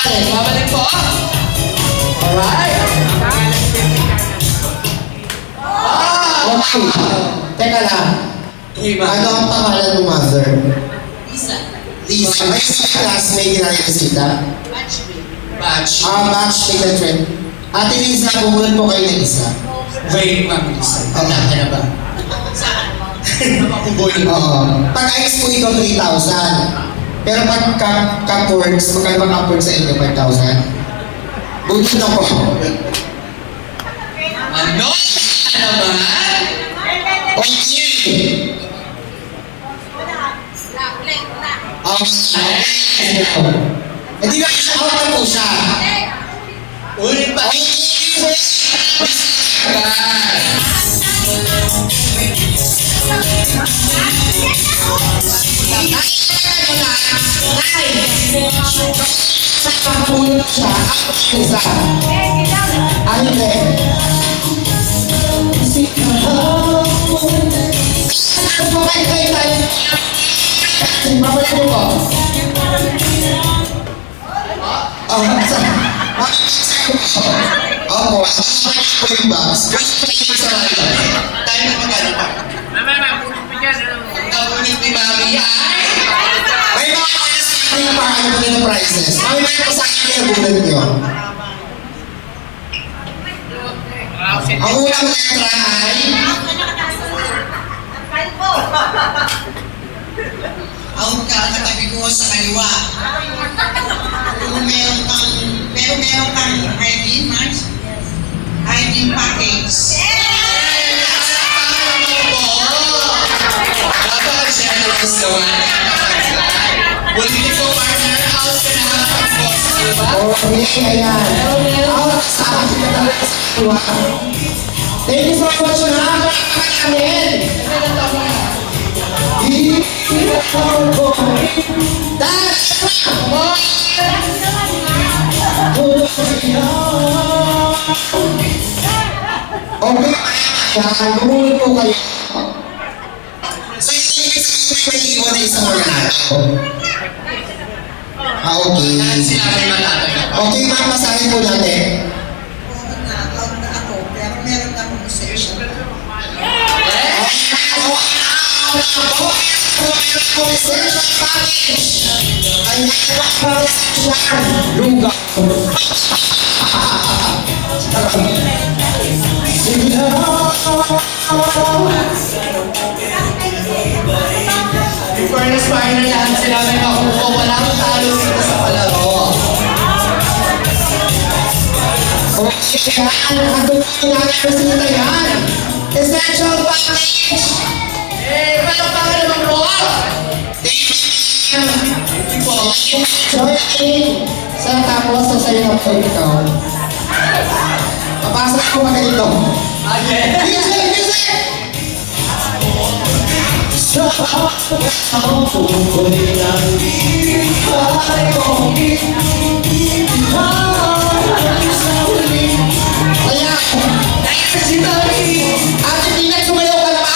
babalik. Babalik po. Alright. Okay. Teka lang. Ano ang pangalan ng mother? Lisa. Lisa. May isang classmate na nakikisita? Batch. Batchmate and friend. Ate Lisa, bumulan po kayo ng isa. Wait, Ma'am Lisa. Tanda ka na ba? Oo. Pag-ice po ito, 3,000. Pero pag Capworks, magkano ba Capworks sa inyo? 5,000? Bunod na po. Ano? Ano ba? Okay. Hindi na siya out na po siya. Ulit pa. Sa pagpulot siya, isa. Ay, hindi. Ano po kayo tayo? Babalik mo po. Opo, po yung box. Tayo na magano pa. Ang ulit ni Mami ay... May mga kaya sa akin na ng prices. May mga sa akin na bulan nyo. Ang unang letra ay... Ang kakatabi ko sa kaliwa. Kung meron kang hygiene mask, hygiene package. Napaka-generous naman. Ulitin ko, partner. House ka na ang box, diba? Okay, ayan. Out sa akin na talaga sa kaliwa. Thank you so much na. Kakakalin. That's okay, kaya gumulit po kayo. So, may iwan na isang organado. Okay. Sinabi matatay na pa. Okay, ma'am, masahin po natin. Out na ako, pero meron akong possession. Concession package ay nakapagpapasasyan lugar. In fairness, partner, lahat sila may makuha. Walang talo dito sa palaro. Okay, ang dumaan natin sila yan. Essential package. Palakpakan naman po! Joining sa tapos sa sa'yo ng po ikaw. Papasok ko ka dito. Again? Music! Kaya, Ate Tina, sumayaw ka na ba?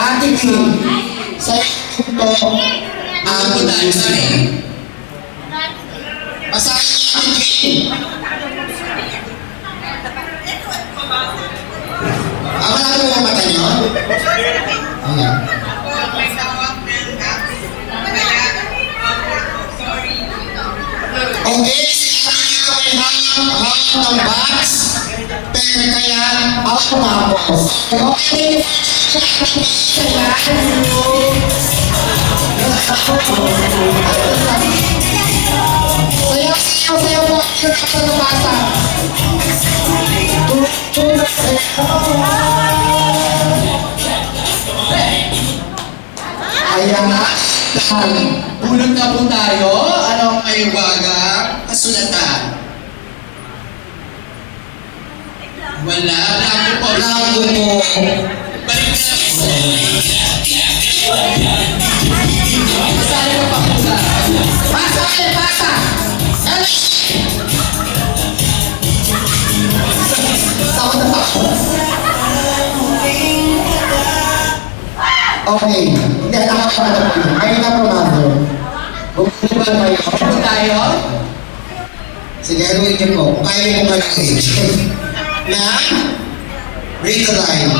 Ate Tina, sa'yo ito ang music. Masahin niyo ang Tina. Ang malaki mo ang mata niyo? Ayan. Okay, sinabi niyo may hang ng box. Pero kaya, ako tapos. Okay, sayaw po. Yung sa nabasa. Ayan na. Bulog na po tayo. Ano ang may wagang kasulatan? Wala. Blanco po. Blanco po. Balik na lang po. Masali ka pa po sa... Pasa kayo, pasa! Takot na takot. Okay. Hindi, nakakapala po yun. Ayun na po, mother. Bumili ba kayo? Ano tayo? Sige, haluin niyo po. Kung kaya niyo po haluin. Na? Read the line.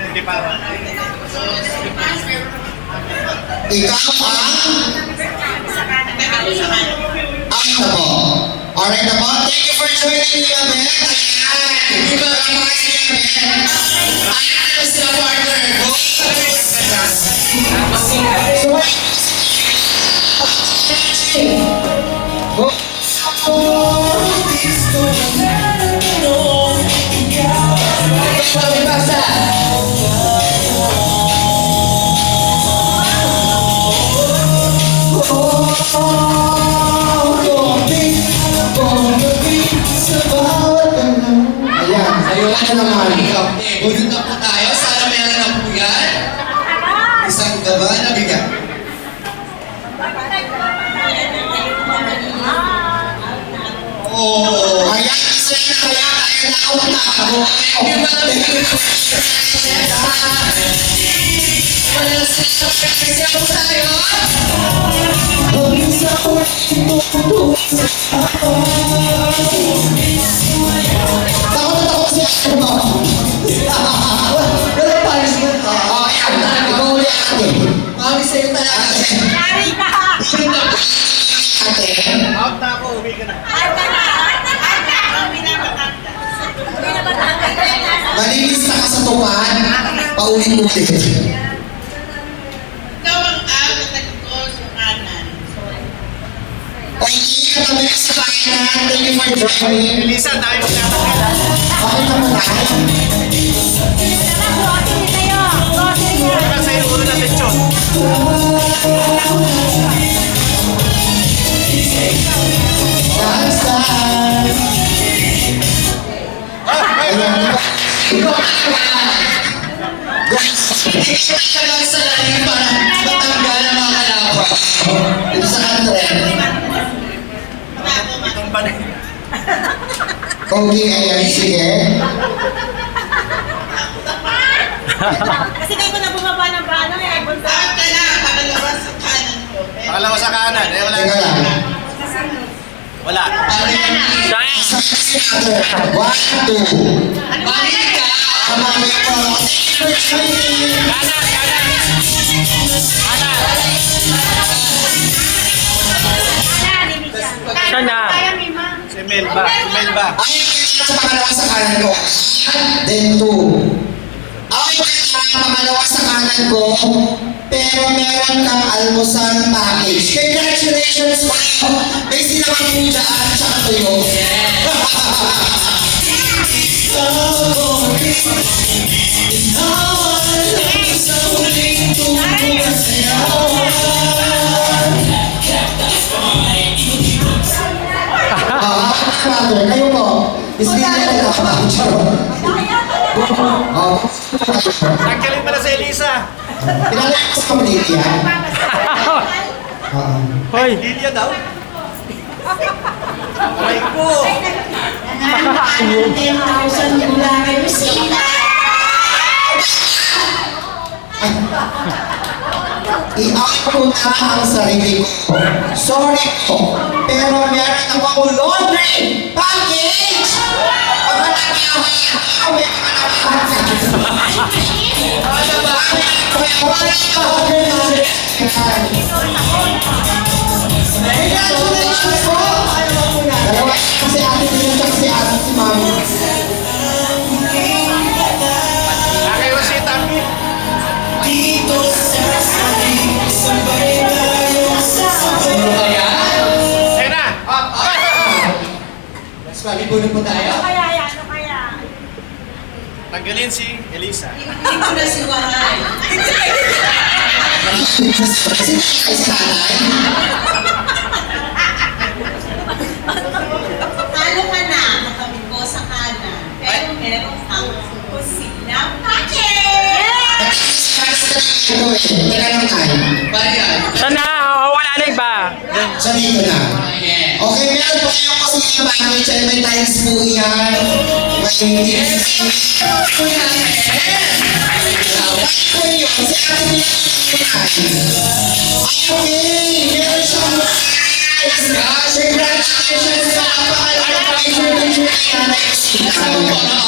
Hindi pa. Ikaw ang tabo. Alright na po. Thank you for joining me, Amen. Ayan. Iba ang mga Amen. Ayan na sila partner. Go! Go. Ayan, ayun na naman. Okay, bunot na po tayo. Sana meron na po yan. Isang gaba na bigat. Oh, Ayan, isa na kaya kaya na ako na ako. di ba? Wala sila kasi ako tayo. Takot na takot siya. Wala pa rin siya. Ayan, ikaw ulit ate. Mami sa'yo talaga. Ate. Out na ako, uwi ka na. Malilista ka sa tupan, paulit-ulit. Ikaw ang nagkos yung kanan. Okay, katabi ka sa kanan. Thank you for joining. Elisa, dami mo tinatanggal. Okay na mo na. Ano sa'yo, ulo na lechon. Dance, dance. Ayan. Ikaw lang sa lalim para matanggal ang mga kalaban. Ito sa kanto. Itong banay. Okay, ayan, sige. Kasi kayo ko na bumaba ng bano eh. Bakit ka na? Pakalabas sa kanan ko. Pakalawa sa kanan. Eh, wala. Teka lang. Wala. Paano yan? Sa kanto. 1, 2. Balik ka! Kamami po. Thank you for joining. Kanan, kanan. Siya na. Kaya Mima. Si Melba. Si Melba. Ay, sa pangalawa sa kanan ko. Then 2. Ay, pangalawa sa kanan ko. Pero meron kang almusal package. Congratulations, wow! May sinakang po dyan, tsaka tuyo. Mother, kayo po. Isli na ko na. Charot. Oh. Tanggalin mo na si Elisa. Kilala ko sa community, ha? Oo. Hoy. Lilia daw. Aray ko. I-out na ang sarili ko. Sorry po, pero meron akong laundry package! Congratulations po! Dalawa kasi ate nila si ate si mami. Nakay mo si Tami. Ano ba yan? Ayun na. Mas malibunod po tayo. Kaya yan, ano kaya? Tanggalin si Elisa. Hindi ko na si Waray. Kasi ay sanay. Talo ka na. Nakabit ko sa kanan. Pero meron kang kusina package. Ano eh, teka lang tayo. Paano yan? Sana, wala na iba. So dito na. Yes. Okay, meron po kayong kusina package and may tiles po yan. May po yun, si ate niya. Okay, meron siyang tiles. Gosh, Congratulations sa napakalaking picture ni Nanay Rosita.